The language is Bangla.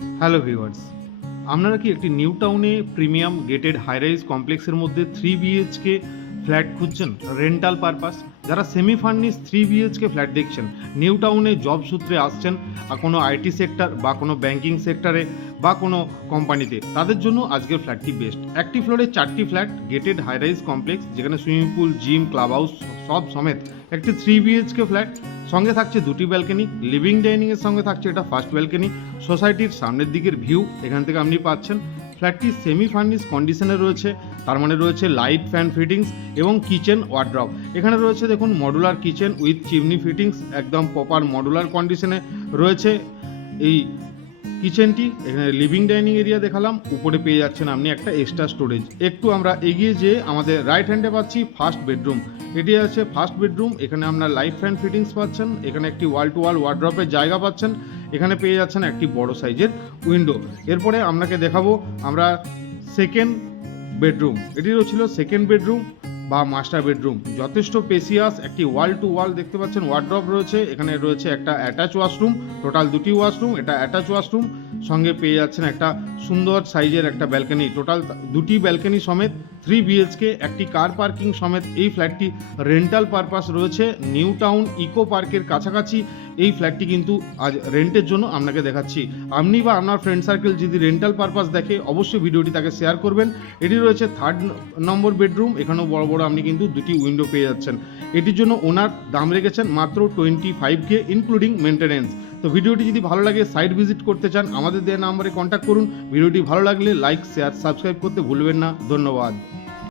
হ্যালো ভিউয়ার্স, আপনারা কি একটি নিউ টাউনে প্রিমিয়াম গেটেড হাই রাইজ কমপ্লেক্সের মধ্যে 3 BHK ফ্ল্যাট খুঁজছেন রেন্টাল পারপাস? যারা সেমি ফার্নিশ 3 BHK ফ্ল্যাট দেখছেন, নিউ টাউনে জব সূত্রে আসছেন কোনো আইটি সেক্টর বা কোনো ব্যাংকিং সেক্টরে বা কোনো কোম্পানিতে, তাদের জন্য আজকের ফ্ল্যাটটি বেস্ট। একটি ফ্লোরে 4টি flat, gated high rise complex, যেখানে swimming pool, gym, club house সব সমেত একটি 3 BHK ফ্ল্যাট। সঙ্গে থাকছে 2টি ব্যালকনি, লিভিং ডাইনিংয়ের সঙ্গে থাকছে এটা ফার্স্ট ব্যালকনি। সোসাইটির সামনের দিকের ভিউ এখান থেকে আপনি পাচ্ছেন। ফ্ল্যাটটি সেমি ফার্নিশ কন্ডিশনে রয়েছে, তার মানে রয়েছে লাইট, ফ্যান ফিটিংস এবং কিচেন ওয়ার্ড্রপ। এখানে রয়েছে দেখুন modular kitchen with chimney fittings, একদম প্রপার মডুলার কন্ডিশনে রয়েছে এই কিচেনটি। এখানে লিভিং ডাইনিং এরিয়া দেখালাম, উপরে পেয়ে যাচ্ছেন আপনি একটা এক্সট্রা স্টোরেজ। একটু আমরা এগিয়ে যেয়ে আমাদের রাইট হ্যান্ডে পাচ্ছি ফার্স্ট বেডরুম। এটি আছে ফার্স্ট বেডরুম। এখানে আপনার লাইট, ফ্যান ফিটিংস পাচ্ছেন, এখানে একটি ওয়াল টু ওয়াল ওয়ার্ড্রপের জায়গা পাচ্ছেন, এখানে পেয়ে যাচ্ছেন একটি বড় সাইজের উইন্ডো। এরপরে আপনাকে দেখাবো আমরা সেকেন্ড বেডরুম। এটি ছিল সেকেন্ড বেডরুম বা মাস্টার বেডরুম। যথেষ্ট স্পেসিয়াস, একটি ওয়াল টু ওয়াল দেখতে পাচ্ছেন ওয়ার্ড্রপ রয়েছে, এখানে রয়েছে একটা অ্যাটাচ ওয়াশরুম, টোটাল 2টি ওয়াশরুম, এটা অ্যাটাচ ওয়াশরুম। সঙ্গে পেয়ে যাচ্ছেন একটা সুন্দর সাইজের একটা ব্যালকনি, টোটাল 2টি ব্যালকনি সমেত 3 BHK, একটি কার পার্কিং সমেত এই ফ্ল্যাটটি রেন্টাল পারপাস রয়েছে নিউ টাউন ইকো পার্কের কাছাকাছি। এই ফ্ল্যাটটি কিন্তু আজ রেন্টের জন্য আপনাকে দেখাচ্ছি। আপনি বা আপনার ফ্রেন্ড সার্কেল যদি রেন্টাল পারপাস দেখে, অবশ্যই ভিডিওটি তাকে শেয়ার করবেন। এটি রয়েছে 3rd নম্বর বেডরুম। এখানেও বড় বড় আপনি কিন্তু 2টি উইন্ডো পেয়ে যাচ্ছেন। এটির জন্য ওনার দাম রেখেছেন মাত্র 25K ইনক্লুডিং মেনটেনেন্স। তো ভিডিওটি যদি ভালো লাগে, সাইট ভিজিট করতে চান, আমাদের দেওয়া নাম্বারে কন্ট্যাক্ট করুন। ভিডিওটি ভালো লাগলে লাইক, শেয়ার, সাবস্ক্রাইব করতে ভুলবেন না। ধন্যবাদ।